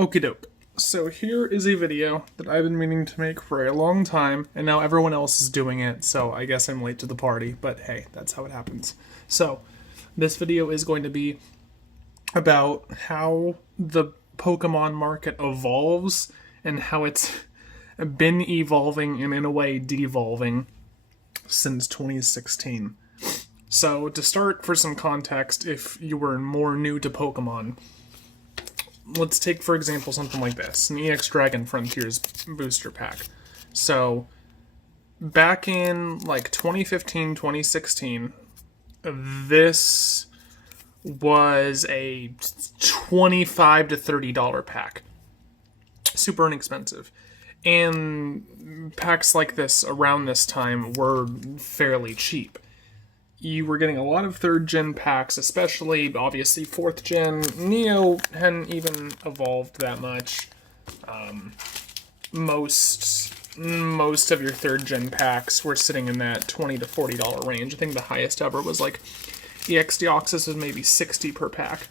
Okie doke. So here is a video that I've been meaning to make for a long time, and now everyone else is doing it, so I guess I'm late to the party, but hey, that's how it happens. So, this video is going to be about how the Pokemon market evolves and how it's been evolving and in a way devolving since 2016. So, to start, for some context, if you were more new to Pokemon, let's take, for example, something like this, an EX Dragon Frontiers booster pack. So, back in, 2015, 2016, this was a $25 to $30 pack. Super inexpensive. And packs like this around this time were fairly cheap. You were getting a lot of 3rd gen packs, especially, obviously, 4th gen. Neo hadn't even evolved that much. Most of your 3rd gen packs were sitting in that $20 to $40 range. I think the highest ever was EX Deoxys was maybe $60 per pack.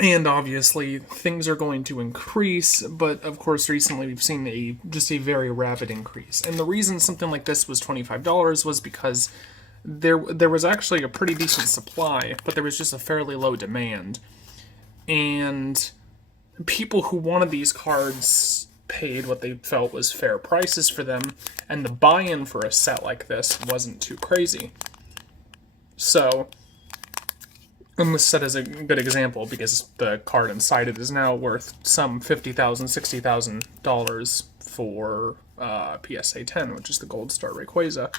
And obviously, things are going to increase, but of course, recently we've seen just a very rapid increase. And the reason something like this was $25 was because there was actually a pretty decent supply, but there was just a fairly low demand. And people who wanted these cards paid what they felt was fair prices for them, and the buy-in for a set like this wasn't too crazy. So, and this set is a good example because the card inside it is now worth some $50,000, $60,000 for PSA 10, which is the Gold Star Rayquaza.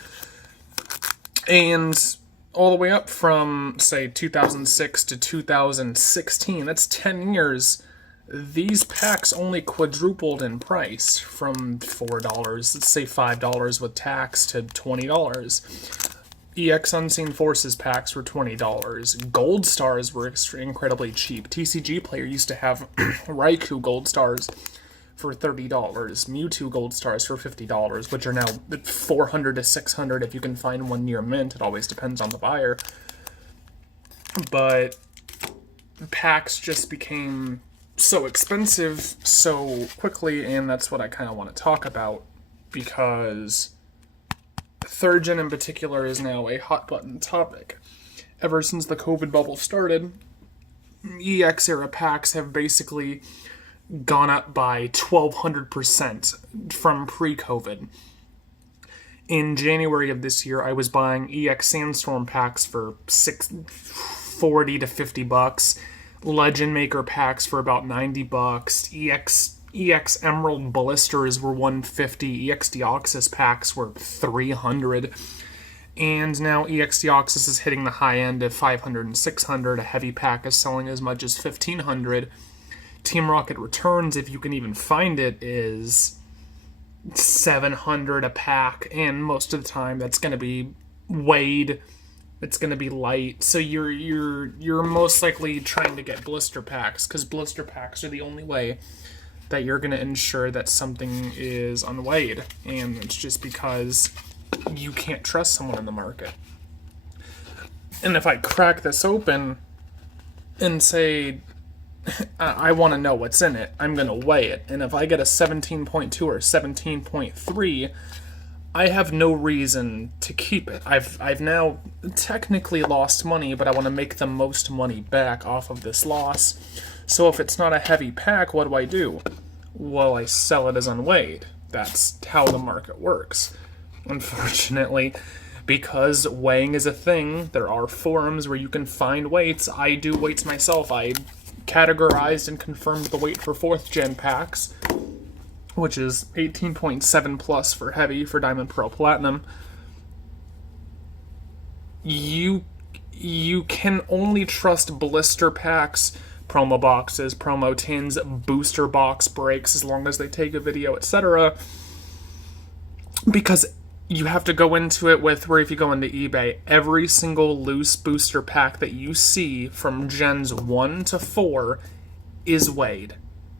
And all the way up from, say, 2006 to 2016, that's 10 years, these packs only quadrupled in price from $4, let's say $5 with tax, to $20. EX Unseen Forces packs were $20. Gold Stars were incredibly cheap. TCG Player used to have Raikou Gold Stars for $30, Mewtwo Gold Stars for $50, which are now $400 to $600 if you can find one near mint. It always depends on the buyer. But packs just became so expensive so quickly, and that's what I kind of want to talk about, because 3rd gen in particular is now a hot button topic. Ever since the COVID bubble started, EX era packs have basically gone up by 1,200% from pre-COVID. In January of this year, I was buying EX Sandstorm packs for $40 to $50, Legend Maker packs for about $90, EX Emerald Blisters were $150, EX Deoxys packs were $300, and now EX Deoxys is hitting the high end of $500 and $600. A heavy pack is selling as much as $1,500. Team Rocket Returns, if you can even find it, is $700 a pack, and most of the time that's going to be weighed. It's going to be light, so you're most likely trying to get blister packs, because blister packs are the only way that you're going to ensure that something is unweighed, and it's just because you can't trust someone in the market. And if I crack this open and say, I want to know what's in it, I'm going to weigh it, and if I get a 17.2 or 17.3, I have no reason to keep it. I've now technically lost money, but I want to make the most money back off of this loss. So if it's not a heavy pack, what do? Well, I sell it as unweighed. That's how the market works. Unfortunately, because weighing is a thing, there are forums where you can find weights. I do weights myself. I categorized and confirmed the weight for 4th gen packs, which is 18.7 plus for heavy for Diamond, Pearl, Platinum. You can only trust blister packs, promo boxes, promo tins, booster box breaks, as long as they take a video, etc. Because you have to go into it with, where if you go into eBay, every single loose booster pack that you see from gens 1 to 4 is weighed.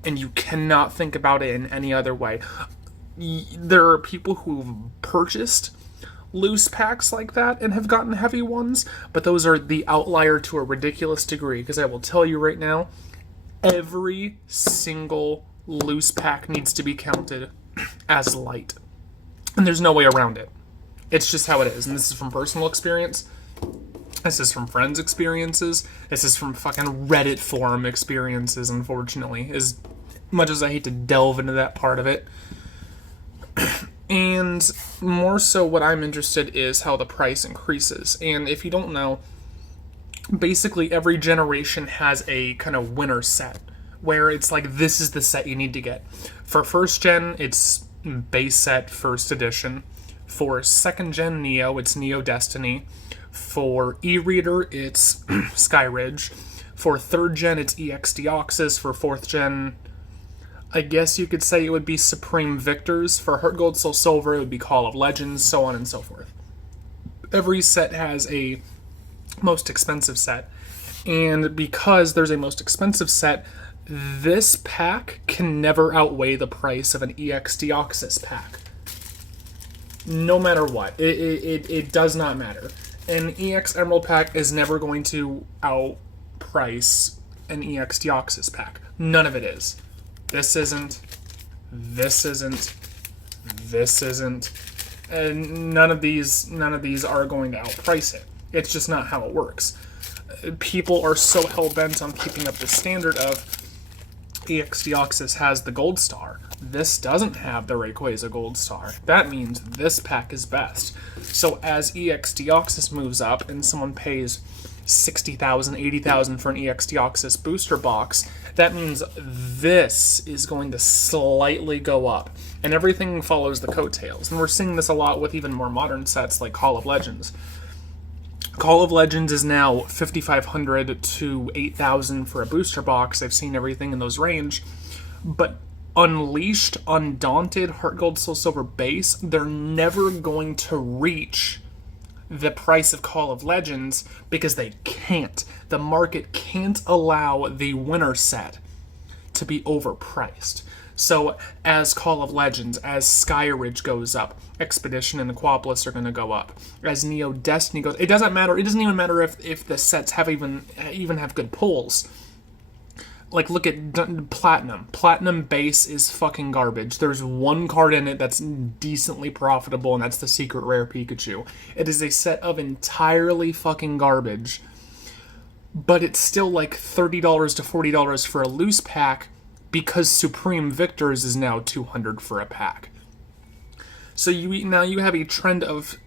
And you cannot think about it in any other way. There are people who've purchased loose packs like that and have gotten heavy ones, but those are the outlier to a ridiculous degree, because I will tell you right now, Every single loose pack needs to be counted as light. And there's no way around it. It's just how it is. And this is from personal experience. This is from friends' experiences. This is from fucking Reddit forum experiences, unfortunately. As much as I hate to delve into that part of it. And more so what I'm interested is how the price increases. And if you don't know, basically every generation has a kind of winner set where it's like, this is the set you need to get. For first gen, it's base set first edition. For second gen Neo, it's Neo Destiny. For e-reader, it's Skyridge. For third gen, it's EX Deoxys. For fourth gen, I guess you could say it would be Supreme Victors. For Heart Gold Soul Silver, it would be Call of Legends, so on and so forth. Every set has a most expensive set. And because there's a most expensive set, this pack can never outweigh the price of an EX Deoxys pack. No matter what. It does not matter. An EX Emerald pack is never going to outprice an EX Deoxys pack. None of it is. This isn't. This isn't. This isn't. And none of these are going to outprice it. It's just not how it works. People are so hell-bent on keeping up the standard of EX Deoxys has the gold star. This doesn't have the Rayquaza gold star. That means this pack is best. So as EX Deoxys moves up and someone pays $60,000, $80,000 for an EX Deoxys booster box, that means this is going to slightly go up. And everything follows the coattails. And we're seeing this a lot with even more modern sets like Call of Legends. Call of Legends is now $5,500 to $8,000 for a booster box. I've seen everything in those range. But Unleashed, Undaunted, Heart Gold, Soul Silver base, they're never going to reach the price of Call of Legends because they can't. The market can't allow the winner set to be overpriced. So as Call of Legends, as Skyridge goes up, Expedition and Aquapolis are going to go up. As Neo Destiny goes, it doesn't matter. It doesn't even matter if the sets have even have good pulls. Like, look at Platinum. Platinum base is fucking garbage. There's one card in it that's decently profitable, and that's the Secret Rare Pikachu. It is a set of entirely fucking garbage. But it's still like $30 to $40 for a loose pack because Supreme Victors is now $200 for a pack. So now you have a trend of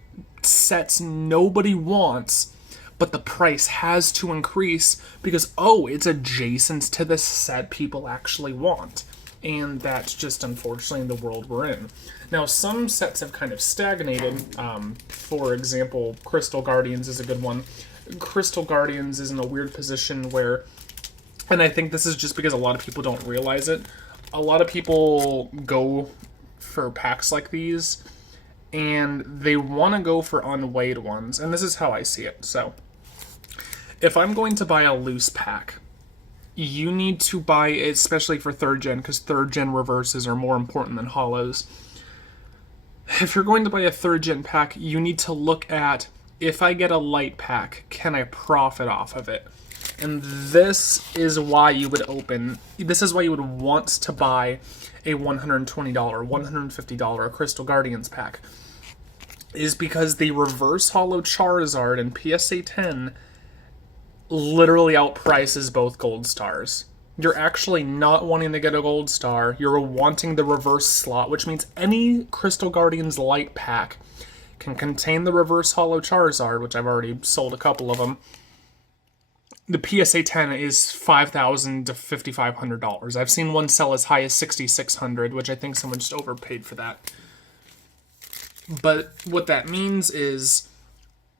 sets nobody wants, but the price has to increase because, it's adjacent to the set people actually want. And that's just, unfortunately, the world we're in. Now, some sets have kind of stagnated. For example, Crystal Guardians is a good one. Crystal Guardians is in a weird position where, and I think this is just because a lot of people don't realize it, a lot of people go for packs like these, and they want to go for unweighed ones, and this is how I see it. So, if I'm going to buy a loose pack, you need to buy, especially for third gen, because third gen reverses are more important than hollows. If you're going to buy a third gen pack, you need to look at, if I get a light pack, can I profit off of it? And this is why you would want to buy a $120, $150 Crystal Guardians pack. Is because the reverse hollow Charizard and PSA 10 literally outprices both gold stars. You're actually not wanting to get a gold star. You're wanting the reverse slot, which means any Crystal Guardians light pack can contain the reverse hollow Charizard, which I've already sold a couple of them. The PSA 10 is $5,000 to $5,500. I've seen one sell as high as $6,600, which I think someone just overpaid for that. But what that means is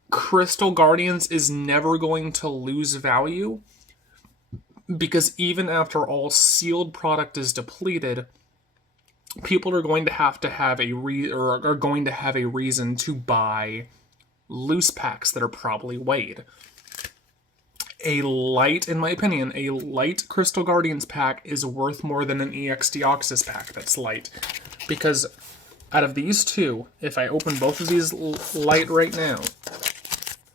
Crystal Guardians is never going to lose value because even after all sealed product is depleted, people are going to have a reason to buy loose packs that are probably weighed. In my opinion, a light Crystal Guardians pack is worth more than an EX Deoxys pack that's light. Because out of these two, if I open both of these light right now,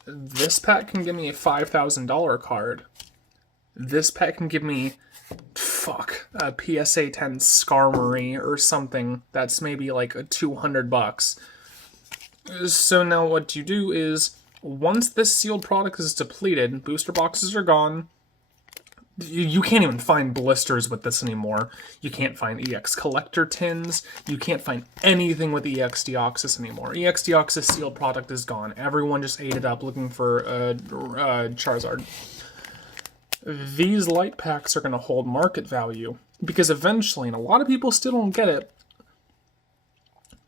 this pack can give me a $5,000 card. This pack can give me a PSA 10 Skarmory or something that's maybe like a $200. So now what you do is, once this sealed product is depleted, booster boxes are gone. You can't even find blisters with this anymore. You can't find EX collector tins. You can't find anything with EX Deoxys anymore. EX Deoxys sealed product is gone. Everyone just ate it up looking for Charizard. These light packs are going to hold market value because eventually, and a lot of people still don't get it,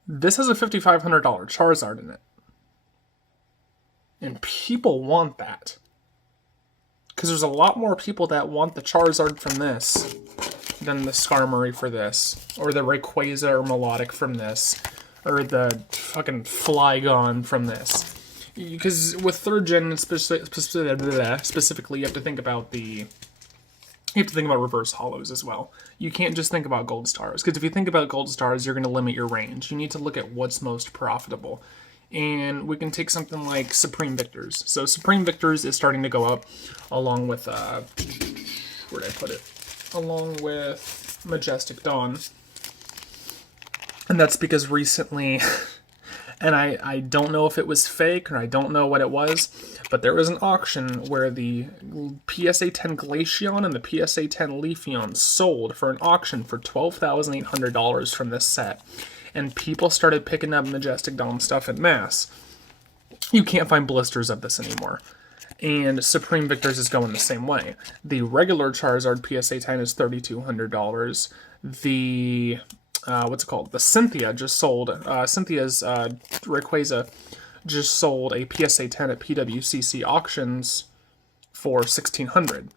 this has a $5,500 Charizard in it. And people want that. Because there's a lot more people that want the Charizard from this than the Skarmory for this, or the Rayquaza or Melodic from this, or the fucking Flygon from this. Because with third gen specifically, you have to think about reverse hollows as well. You can't just think about gold stars, because if you think about gold stars, you're going to limit your range. You need to look at what's most profitable. And we can take something like Supreme Victors. So Supreme Victors is starting to go up, along with, where'd I put it? Along with Majestic Dawn. And that's because recently, and I don't know if it was fake or I don't know what it was, but there was an auction where the PSA 10 Glaceon and the PSA 10 Leafeon sold for an auction for $12,800 from this set. And people started picking up Majestic Dawn stuff en masse. You can't find blisters of this anymore. And Supreme Victors is going the same way. The regular Charizard PSA 10 is $3,200. The, what's it called? The Cynthia just sold, Cynthia's Rayquaza just sold a PSA 10 at PWCC auctions for $1,600.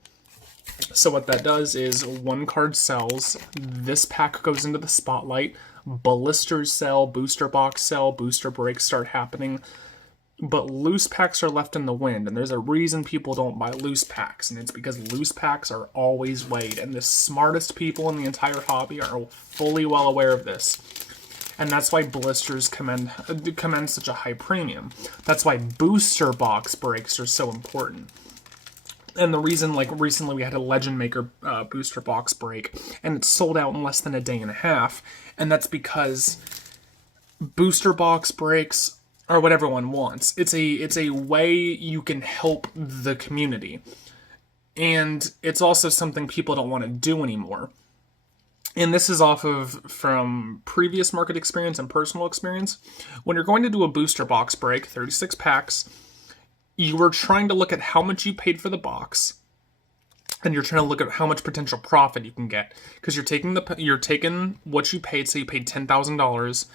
So what that does is one card sells, this pack goes into the spotlight, blisters sell, booster box sell, booster breaks start happening, but loose packs are left in the wind, and there's a reason people don't buy loose packs, and it's because loose packs are always weighed, and the smartest people in the entire hobby are fully well aware of this. And that's why blisters command such a high premium. That's why booster box breaks are so important. And the reason, like, recently we had a Legend Maker booster box break, and it sold out in less than a day and a half, and that's because booster box breaks are what everyone wants. It's a way you can help the community. And it's also something people don't want to do anymore. And this is from previous market experience and personal experience. When you're going to do a booster box break, 36 packs, you were trying to look at how much you paid for the box, and you're trying to look at how much potential profit you can get. Because you're taking what you paid, so you paid $10,000,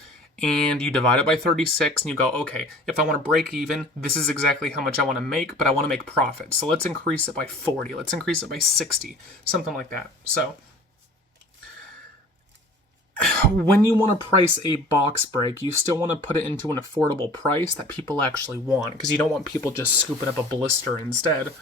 and you divide it by 36, and you go, okay, if I want to break even, this is exactly how much I want to make, but I want to make profit. So let's increase it by 40, let's increase it by 60, something like that. So when you want to price a box break, you still want to put it into an affordable price that people actually want, because you don't want people just scooping up a blister instead.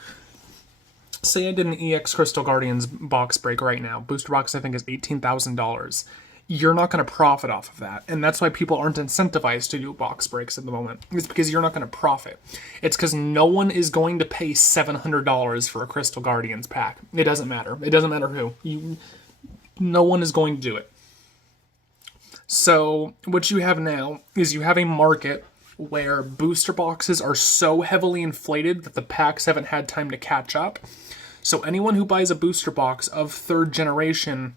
Say I did an EX Crystal Guardians box break right now. Booster box, I think, is $18,000. You're not going to profit off of that, and that's why people aren't incentivized to do box breaks at the moment. It's because you're not going to profit. It's because no one is going to pay $700 for a Crystal Guardians pack. It doesn't matter. It doesn't matter who. No one is going to do it. So what you have now is you have a market where booster boxes are so heavily inflated that the packs haven't had time to catch up. So anyone who buys a booster box of third generation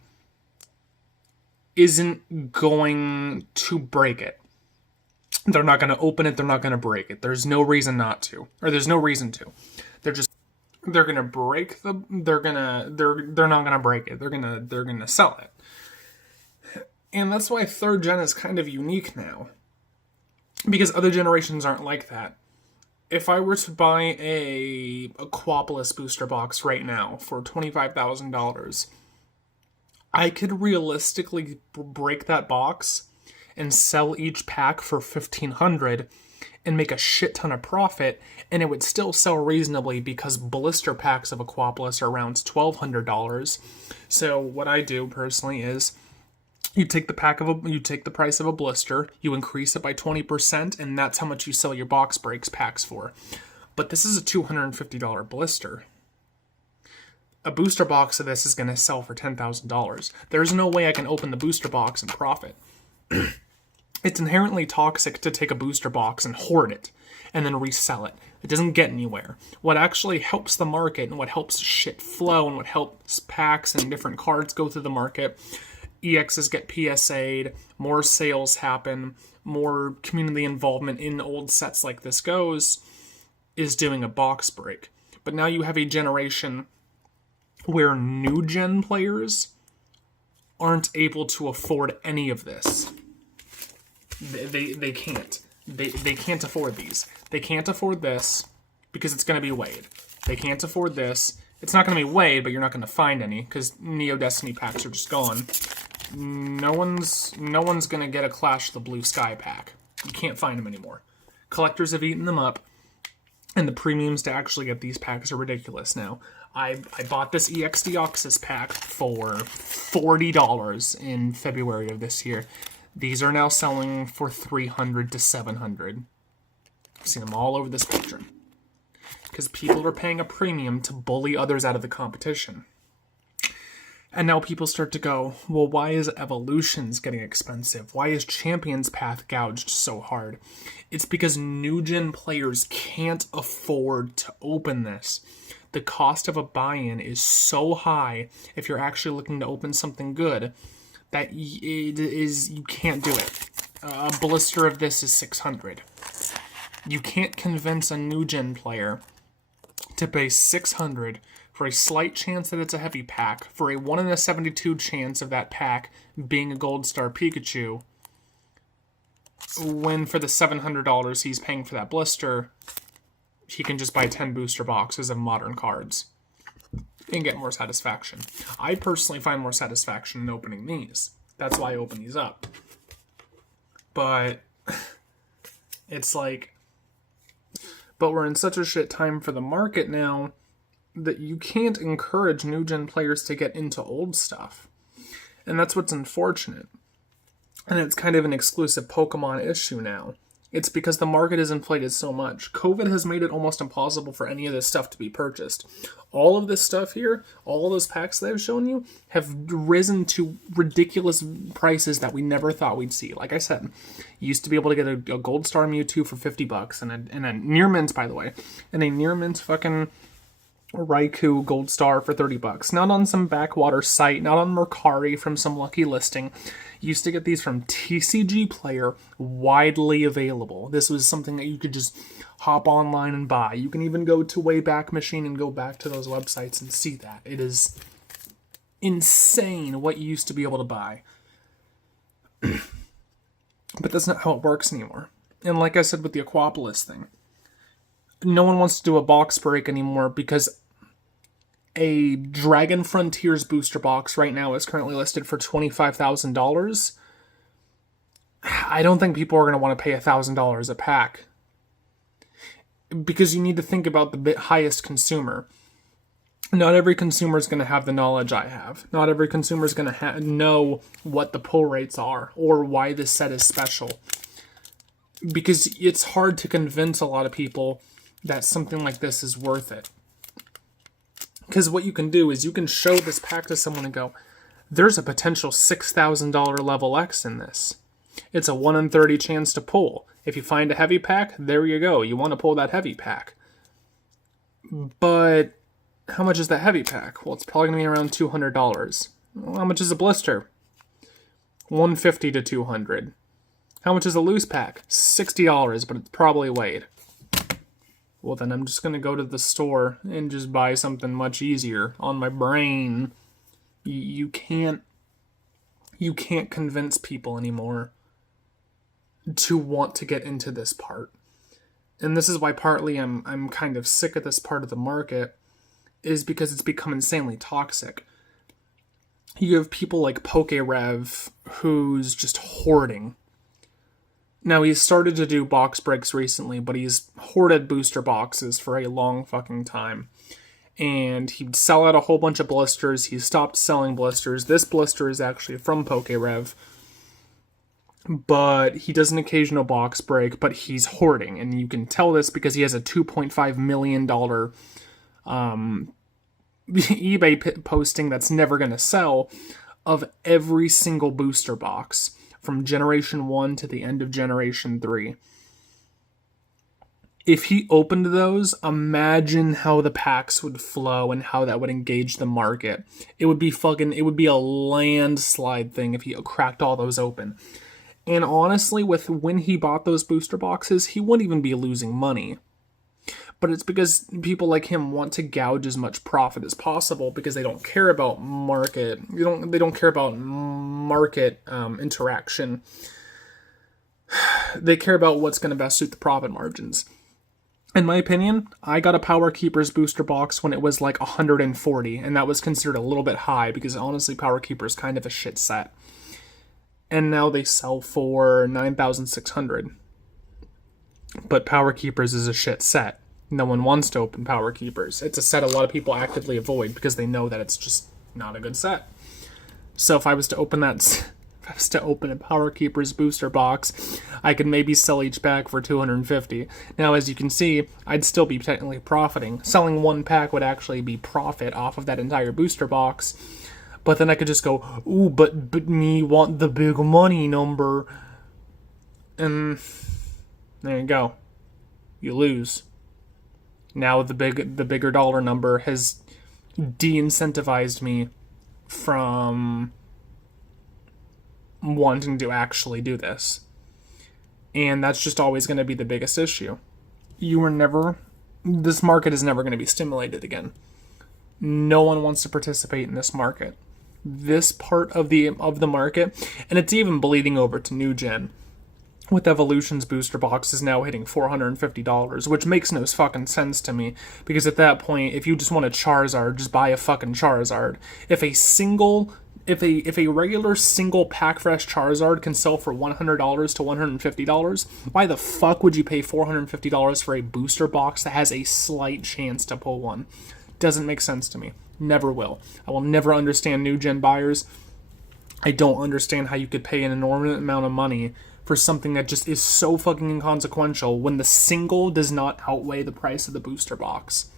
isn't going to break it. They're not going to open it. They're not going to break it. There's no reason not to, or there's no reason to. They're going to break they're not going to break it. They're going to sell it. And that's why third gen is kind of unique now. Because other generations aren't like that. If I were to buy a Aquapolis booster box right now for $25,000, I could realistically break that box and sell each pack for $1,500 and make a shit ton of profit, and it would still sell reasonably because blister packs of Aquapolis are around $1,200. So what I do personally is you take the price of a blister, you increase it by 20%, and that's how much you sell your box breaks packs for. But this is a $250 blister. a booster box of this is going to sell for $10,000. There's no way I can open the booster box and profit. It's inherently toxic to take a booster box and hoard it and then resell it. It doesn't get anywhere. What actually helps the market and what helps shit flow and what helps packs and different cards go through the market, EXs get PSA'd, more sales happen, more community involvement in old sets like this goes, is doing a box break. But now you have a generation where new gen players aren't able to afford any of this. They can't. They can't afford these. They can't afford this because it's going to be weighed. They can't afford this. It's not going to be weighed, but you're not going to find any because Neo Destiny packs are just gone. No one's going to get a Clash of the Blue Sky pack. You can't find them anymore. Collectors have eaten them up, and the premiums to actually get these packs are ridiculous now. I bought this EX Deoxys pack for $40 in February of this year. These are now selling for $300 to $700. I've seen them all over the spectrum. Because people are paying a premium to bully others out of the competition. And now people start to go, well, why is Evolutions getting expensive? Why is Champions Path gouged so hard? It's because new gen players can't afford to open this. The cost of a buy-in is so high if you're actually looking to open something good that you can't do it. A blister of this is $600. You can't convince a new gen player to pay $600 for a slight chance that it's a heavy pack, for a 1 in a 72 chance of that pack being a Gold Star Pikachu, when for the $700 he's paying for that blister, he can just buy 10 booster boxes of modern cards and get more satisfaction. I personally find more satisfaction in opening these. That's why I open these up. But it's like, but we're in such a shit time for the market now that you can't encourage new gen players to get into old stuff. And that's what's unfortunate. And it's kind of an exclusive Pokemon issue now. It's because the market is inflated so much. COVID has made it almost impossible for any of this stuff to be purchased. All of this stuff here, all of those packs that I've shown you, have risen to ridiculous prices that we never thought we'd see. Like I said, you used to be able to get a Gold Star Mewtwo for $50, and a Near Mint, by the way, and a Near Mint fucking Raikou Gold Star for $30. Not on some backwater site, not on Mercari from some lucky listing. You used to get these from TCG Player, widely available. This was something that you could just hop online and buy. You can even go to Wayback Machine and go back to those websites and see that. It is insane what you used to be able to buy. But that's not how it works anymore. And like I said with the Aquapolis thing, no one wants to do a box break anymore because a Dragon Frontiers booster box right now is currently listed for $25,000. I don't think people are going to want to pay $1,000 a pack. Because you need to think about the highest consumer. Not every consumer is going to have the knowledge I have. Not every consumer is going to know what the pull rates are or why this set is special. Because it's hard to convince a lot of people that something like this is worth it. Because what you can do is you can show this pack to someone and go, there's a potential $6,000 level X in this. It's a 1 in 30 chance to pull. If you find a heavy pack, there you go. You want to pull that heavy pack. But how much is that heavy pack? Well, it's probably going to be around $200. Well, how much is a blister? $150 to $200. How much is a loose pack? $60, but it's probably weighed. Well, then I'm just going to go to the store and just buy something much easier on my brain. You can't convince people anymore to want to get into this part. And this is why partly I'm kind of sick of this part of the market, is because it's become insanely toxic. You have people like PokeRev who's just hoarding. Now, he's started to do box breaks recently, but he's hoarded booster boxes for a long fucking time. And he'd sell out a whole bunch of blisters. He stopped selling blisters. This blister is actually from PokeRev. But he does an occasional box break, but he's hoarding. And you can tell this because he has a $2.5 million eBay posting that's never going to sell of every single booster box from Generation 1 to the end of Generation 3. If he opened those, imagine how the packs would flow and how that would engage the market. It would be a landslide thing if he cracked all those open. And honestly, when he bought those booster boxes, he wouldn't even be losing money. But it's because people like him want to gouge as much profit as possible because they don't care about market. They don't care about market interaction. They care about what's going to best suit the profit margins. In my opinion, I got a Power Keepers booster box when it was like 140, and that was considered a little bit high because honestly, Power Keepers kind of a shit set. And now they sell for 9,600. But Power Keepers is a shit set. No one wants to open Power Keepers. It's a set a lot of people actively avoid because they know that it's just not a good set. So if I was to open a Power Keepers booster box, I could maybe sell each pack for 250. Now, as you can see, I'd still be technically profiting. Selling one pack would actually be profit off of that entire booster box. But then I could just go, ooh, but me want the big money number. And there you go. You lose. Now the bigger dollar number has de-incentivized me from wanting to actually do this. And that's just always going to be the biggest issue. This market is never going to be stimulated again. No one wants to participate in this market. This part of the market, and it's even bleeding over to new gen. With Evolution's booster box is now hitting $450, which makes no fucking sense to me. Because at that point, if you just want a Charizard, just buy a fucking Charizard. If a regular single pack fresh Charizard can sell for $100 to $150, why the fuck would you pay $450 for a booster box that has a slight chance to pull one? Doesn't make sense to me. Never will. I will never understand new gen buyers. I don't understand how you could pay an enormous amount of money for something that just is so fucking inconsequential when the single does not outweigh the price of the booster box.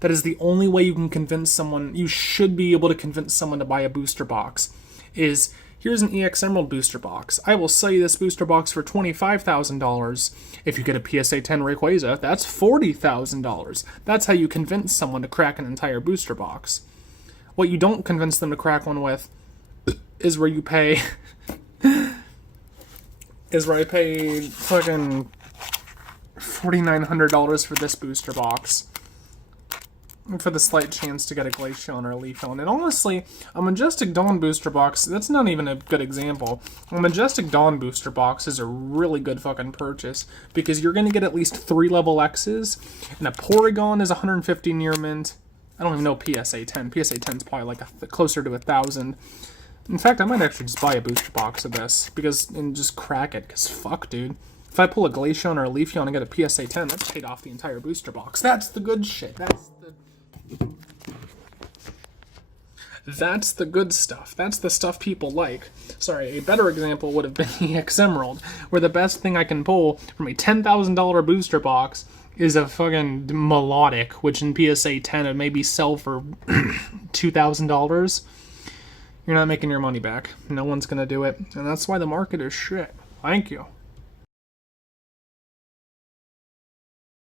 That is the only way you can convince someone, you should be able to convince someone to buy a booster box, is here's an EX Emerald booster box. I will sell you this booster box for $25,000. If you get a PSA 10 Rayquaza, that's $40,000. That's how you convince someone to crack an entire booster box. What you don't convince them to crack one with is where you pay I paid fucking $4,900 for this booster box. For the slight chance to get a Glaceon or a Leafeon. And honestly, a Majestic Dawn booster box, that's not even a good example. A Majestic Dawn booster box is a really good fucking purchase because you're going to get at least 3 level X's, and a Porygon is 150 near mint. I don't even know PSA 10. PSA 10 is probably like closer to 1,000. In fact, I might actually just buy a booster box of this and just crack it, because fuck, dude. If I pull a Glaceon or a Leafeon and get a PSA 10, that's paid off the entire booster box. That's the good shit. That's the good stuff. That's the stuff people like. Sorry, a better example would have been EX Emerald, where the best thing I can pull from a $10,000 booster box is a fucking Melodic, which in PSA 10 would maybe sell for $2,000. You're not making your money back. No one's gonna do it, and that's why the market is shit. Thank you.